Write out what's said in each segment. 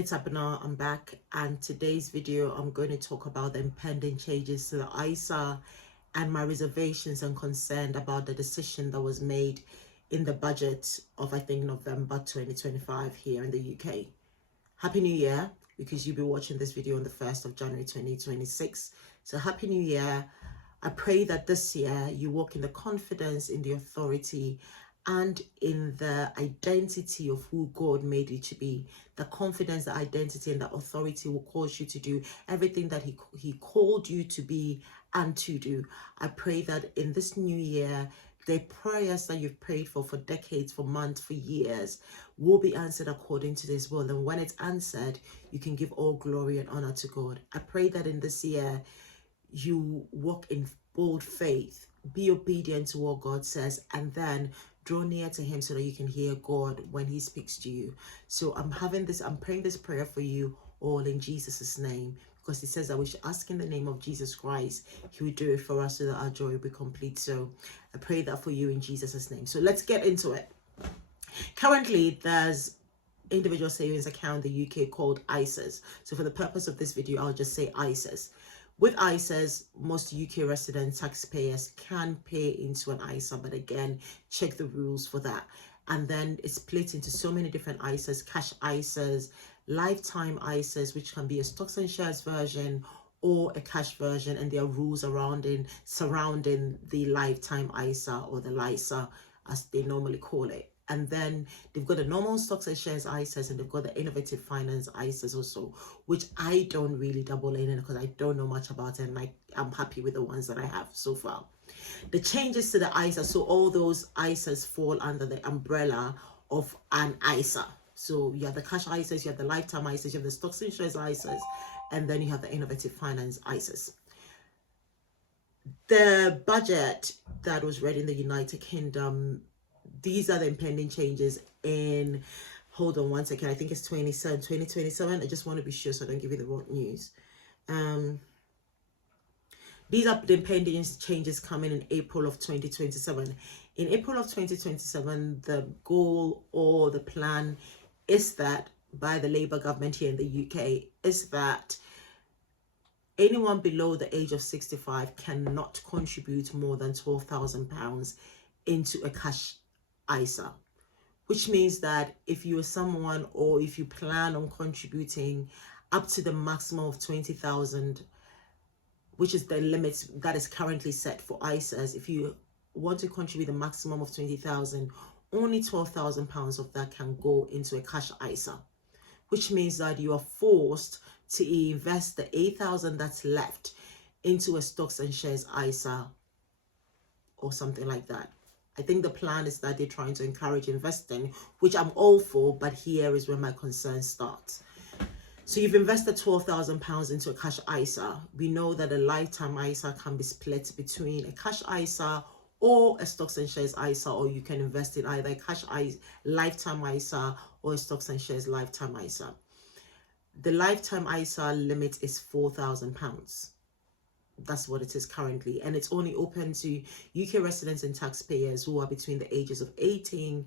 It's Abna, I'm back, and today's video I'm going to talk about the impending changes to the ISA and my reservations and concern about the decision that was made in the budget of, I think, November 2025 here in the UK. Happy New Year, because you'll be watching this video on the 1st of January 2026. So Happy New Year. I pray that this year you walk in the confidence, in the authority, and in the identity of who God made you to be. The confidence, the identity, and the authority will cause you to do everything that He called you to be and to do. I pray that in this new year, the prayers that you've prayed for decades, for months, for years, will be answered according to this will. And when it's answered, you can give all glory and honor to God. I pray that in this year, you walk in bold faith, be obedient to what God says, and then draw near to Him so that you can hear God when He speaks to you. So I'm praying this prayer for you all in Jesus' name, because He says that we should ask in the name of Jesus Christ. He will do it for us so that our joy will be complete. So I pray that for you in Jesus' name. So let's get into it. Currently, there's individual savings account in the UK called ISAs. So for the purpose of this video, I'll just say ISAs. With ISAs, most UK resident taxpayers can pay into an ISA, but again, check the rules for that. And then it's split into so many different ISAs: cash ISAs, lifetime ISAs, which can be a stocks and shares version or a cash version, and there are rules surrounding the lifetime ISA, or the LISA as they normally call it. And then they've got the normal stocks and shares ISAs, and they've got the innovative finance ISAs also, which I don't really dabble in because I don't know much about it, and I'm happy with the ones that I have so far. The changes to the ISA, so all those ISAs fall under the umbrella of an ISA. So you have the cash ISAs, you have the lifetime ISAs, you have the stocks and shares ISAs, and then you have the innovative finance ISAs. The budget that was read in the United Kingdom, these are the impending changes in, hold on one second, I think it's 2027. I just want to be sure so I don't give you the wrong news. These are the impending changes coming in April of 2027. In April of 2027, the goal or the plan is that, by the Labour government here in the UK, is that anyone below the age of 65 cannot contribute more than £12,000 into a cash ISA, which means that if you are someone, or if you plan on contributing up to the maximum of 20,000, which is the limit that is currently set for ISAs, if you want to contribute the maximum of 20,000, only £12,000 of that can go into a cash ISA, which means that you are forced to invest the 8,000 that's left into a stocks and shares ISA or something like that. I think the plan is that they're trying to encourage investing, which I'm all for, but here is where my concern starts. So you've invested £12,000 into a cash ISA. We know that a lifetime ISA can be split between a cash ISA or a stocks and shares ISA, or you can invest in either a cash lifetime ISA or a stocks and shares lifetime ISA. The lifetime ISA limit is £4,000. That's what it is currently, and it's only open to UK residents and taxpayers who are between the ages of 18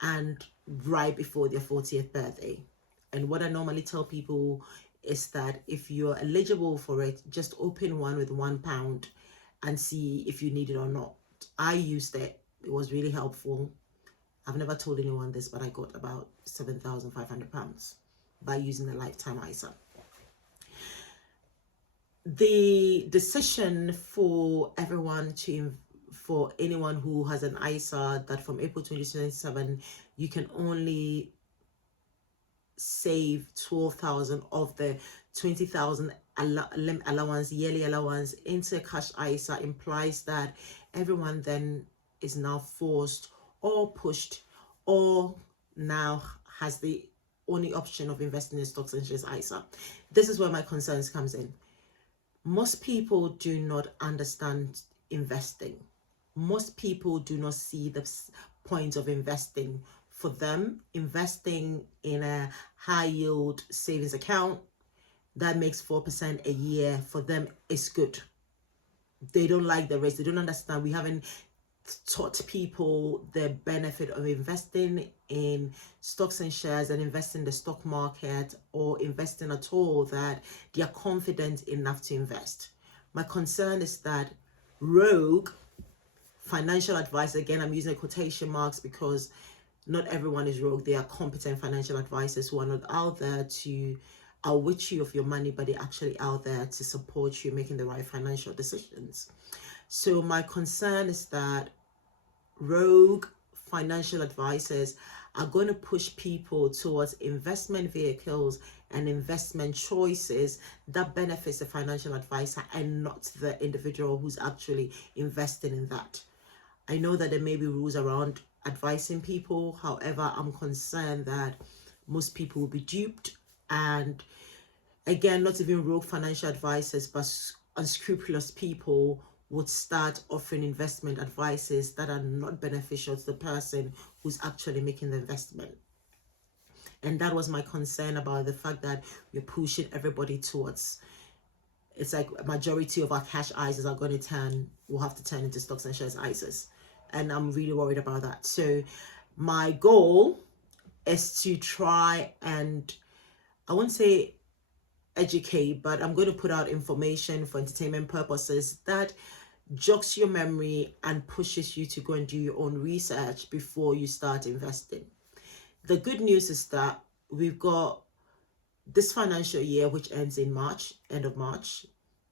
and right before their 40th birthday. And what I normally tell people is that if you're eligible for it, just open one with £1 and see if you need it or not. I used it. It was really helpful. I've never told anyone this, but I got about £7,500 by using the lifetime ISA. The decision for everyone for anyone who has an ISA, that from April 2027, you can only save 12,000 of the 20,000 allowance, yearly allowance, into a cash ISA, implies that everyone then is now forced or pushed, or now has the only option of investing in stocks and shares ISA. This is where my concerns comes in. Most people do not understand investing. Most people do not see the point of investing. For them, investing in a high yield savings account that makes 4% a year, for them is good. They don't like the risk. They don't understand. We haven't taught people the benefit of investing in stocks and shares and investing in the stock market or investing at all, that they are confident enough to invest. My concern is that rogue financial advice, again, I'm using quotation marks because not everyone is rogue. They are competent financial advisors who are not out there to outwit you of your money, but they're actually out there to support you making the right financial decisions. So my concern is that rogue financial advisors are going to push people towards investment vehicles and investment choices that benefits the financial advisor and not the individual who's actually investing in that. I know that there may be rules around advising people. However, I'm concerned that most people will be duped, and again, not even rogue financial advisors, but unscrupulous people would start offering investment advices that are not beneficial to the person who's actually making the investment. And that was my concern about the fact that we're pushing everybody towards, it's like a majority of our cash ISAs are going to will have to turn into stocks and shares ISAs. And I'm really worried about that. So my goal is to try and, I won't say educate, but I'm going to put out information for entertainment purposes that jogs your memory and pushes you to go and do your own research before you start investing. The good news is that we've got this financial year, which ends in March, end of March,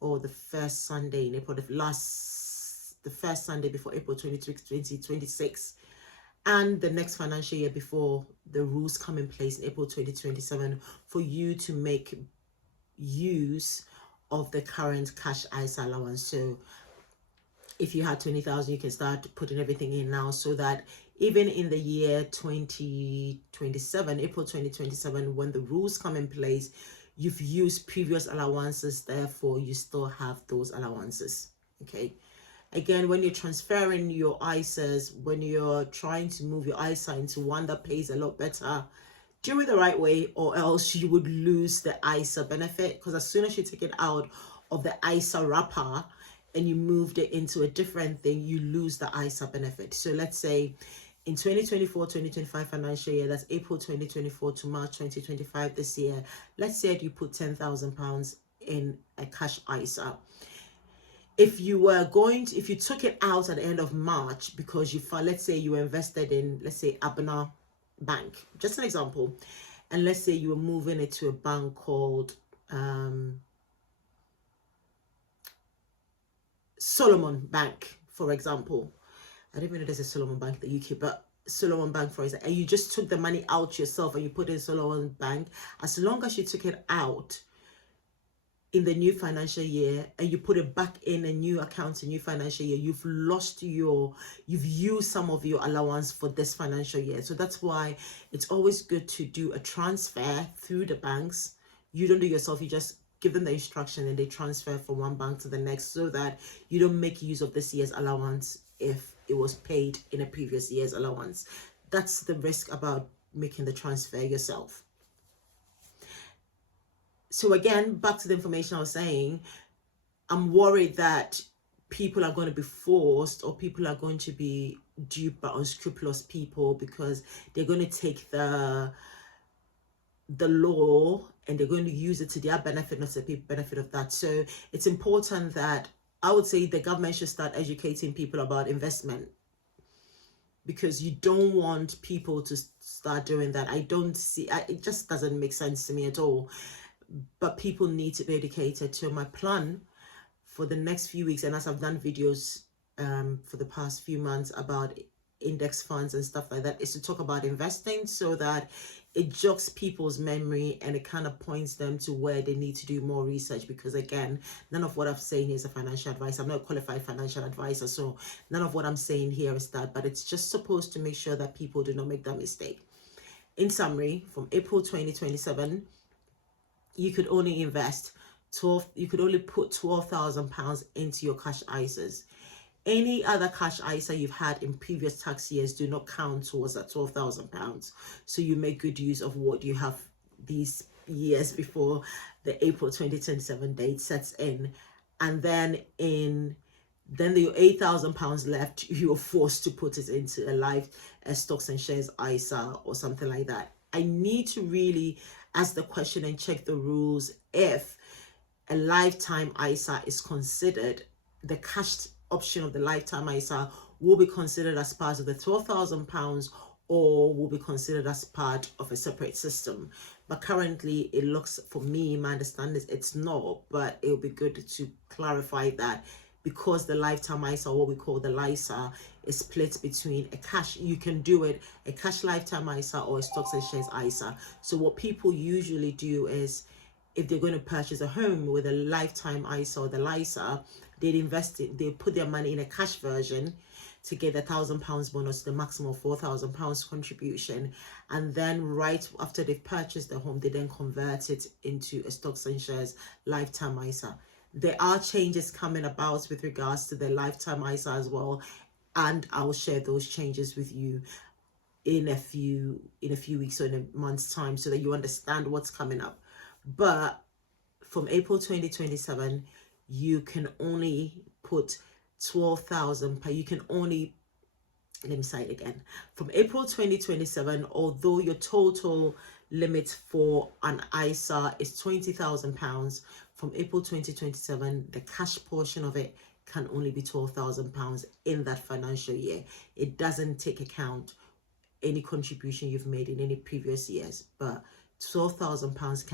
or the first Sunday in April, the first Sunday before April 26, 2026, and the next financial year before the rules come in place in April 2027 for you to make use of the current cash ISA allowance. So if you had 20,000, you can start putting everything in now, so that even in the year 2027, April 2027, when the rules come in place, you've used previous allowances, therefore you still have those allowances. Okay. Again, when you're transferring your ISAs, when you're trying to move your ISA into one that pays a lot better, do it the right way, or else you would lose the ISA benefit, because as soon as you take it out of the ISA wrapper and you moved it into a different thing, you lose the ISA benefit. So let's say in 2024-2025 financial year, that's April 2024 to March 2025 this year, let's say you put £10,000 in a cash ISA. If you took it out at the end of March because you found, let's say you were invested in, let's say, Abana Bank, just an example, and let's say you were moving it to a bank called Solomon Bank, for example. I don't even know there's a Solomon Bank in the UK, but Solomon Bank, for example, and you just took the money out yourself and you put it in Solomon Bank, as long as you took it out in the new financial year and you put it back in a new account in new financial year, you've used some of your allowance for this financial year. So that's why it's always good to do a transfer through the banks. You don't do it yourself, you just give them the instruction and they transfer from one bank to the next, so that you don't make use of this year's allowance if it was paid in a previous year's allowance. That's the risk about making the transfer yourself. So again, back to the information I was saying, I'm worried that people are going to be forced, or people are going to be duped by unscrupulous people, because they're going to take the law and they're going to use it to their benefit, not to the benefit of that. So it's important that, I would say, the government should start educating people about investment, because you don't want people to start doing that. It just doesn't make sense to me at all. But people need to be educated. So my plan for the next few weeks, and as I've done videos for the past few months about index funds and stuff like that, is to talk about investing, so that it jogs people's memory and it kind of points them to where they need to do more research. Because again, none of what I'm saying is a financial advice. I'm not a qualified financial advisor, so none of what I'm saying here is that, but it's just supposed to make sure that people do not make that mistake. In summary, from April 2027, you could only put £12,000 into your cash ISAs. Any other cash ISA you've had in previous tax years do not count towards that £12,000. So you make good use of what you have these years before the April 2027 date sets in. And then in then the £8,000 left, you're forced to put it into a stocks and shares ISA or something like that. I need to really ask the question and check the rules if a lifetime ISA is considered, the cash option of the lifetime ISA will be considered as part of the £12,000 or will be considered as part of a separate system. But currently it looks, for me, my understanding is it's not, but it'll be good to clarify that, because the lifetime ISA, what we call the LISA, is split between a cash, you can do it, a cash lifetime ISA or a stocks and shares ISA. So what people usually do is, if they're going to purchase a home with a lifetime ISA or the LISA, they'd invest it, they put their money in a cash version to get the £1,000 bonus, the maximum of £4,000 contribution, and then right after they've purchased the home, they then convert it into a stocks and shares lifetime ISA. There are changes coming about with regards to the lifetime ISA as well, and I will share those changes with you in a few weeks or in a month's time, so that you understand what's coming up. But from April 2027, you can only put 12,000 per, you can only, let me say it again, from April 2027, although your total limit for an ISA is £20,000, from April 2027, the cash portion of it can only be £12,000 in that financial year. It doesn't take account any contribution you've made in any previous years, but £12,000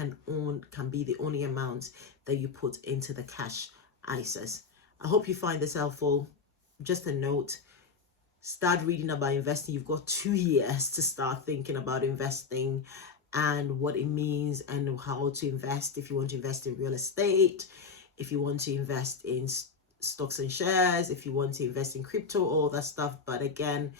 can be the only amount that you put into the cash ISAs. I hope you find this helpful. Just a note, start reading about investing. You've got 2 years to start thinking about investing and what it means and how to invest. If you want to invest in real estate, if you want to invest in stocks and shares, if you want to invest in crypto, all that stuff. But again,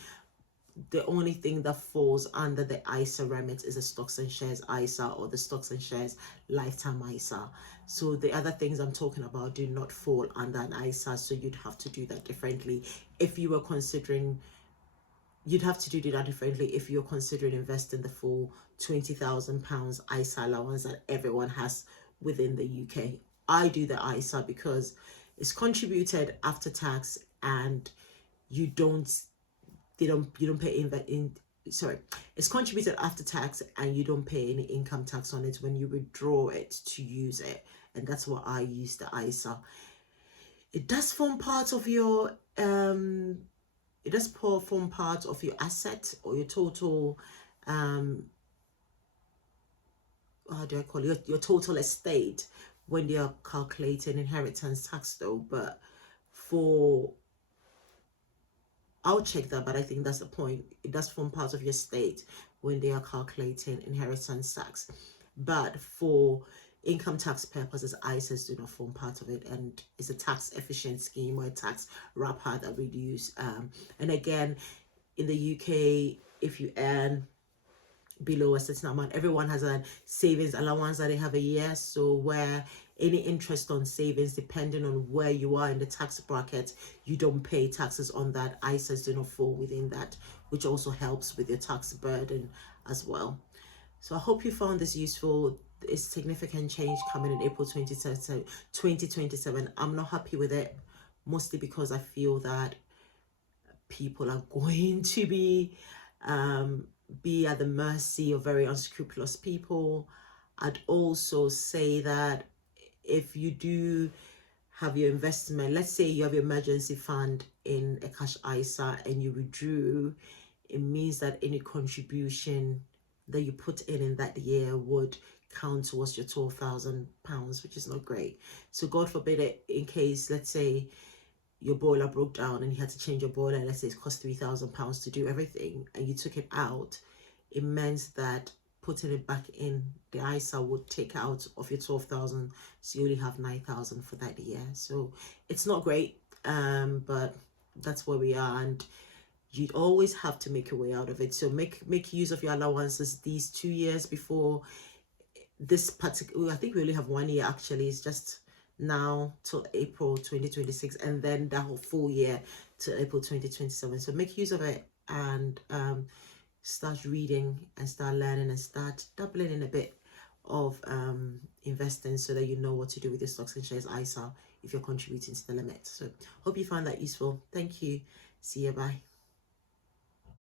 the only thing that falls under the ISA remit is the stocks and shares ISA or the stocks and shares lifetime ISA. So the other things I'm talking about do not fall under an ISA, so you'd have to do that differently if you were considering, you'd have to do that differently if you're considering investing the full £20,000 ISA allowance that everyone has within the UK. I do the ISA because it's contributed after tax, and you don't pay it's contributed after tax, and you don't pay any income tax on it when you withdraw it to use it. And that's what I use the ISA. It does form part of your form part of your asset or your total how do I call it, your total estate when they are calculating inheritance tax though. But I'll check that, but I think that's the point. It does form part of your estate when they are calculating inheritance tax. But for income tax purposes, ISAs do not form part of it, and it's a tax efficient scheme or a tax wrapper that we use. And again, in the UK, if you earn below a certain amount, everyone has a savings allowance that they have a year. So where any interest on savings, depending on where you are in the tax bracket, you don't pay taxes on that. ISAs do not fall within that, which also helps with your tax burden as well. So I hope you found this useful. It's significant change coming in April 2027. I'm not happy with it, mostly because I feel that people are going to be at the mercy of very unscrupulous people. I'd also say that if you do have your investment, let's say you have your emergency fund in a cash ISA and you withdrew, it means that any contribution that you put in that year would count towards your £12,000, which is not great. So God forbid it, in case, let's say your boiler broke down and you had to change your boiler, let's say it cost £3,000 to do everything, and you took it out, it meant that putting it back in the ISA would take out of your 12,000, so you only have 9,000 for that year. So it's not great, but that's where we are, and you always have to make your way out of it. So make use of your allowances these 2 years before this particular, I think we only have 1 year actually, it's just now till April 2026, and then that whole full year to April 2027. So make use of it and start reading and start learning and start doubling in a bit of investing, so that you know what to do with your stocks and shares ISA if you're contributing to the limit. So hope you found that useful. Thank you. See you. Bye.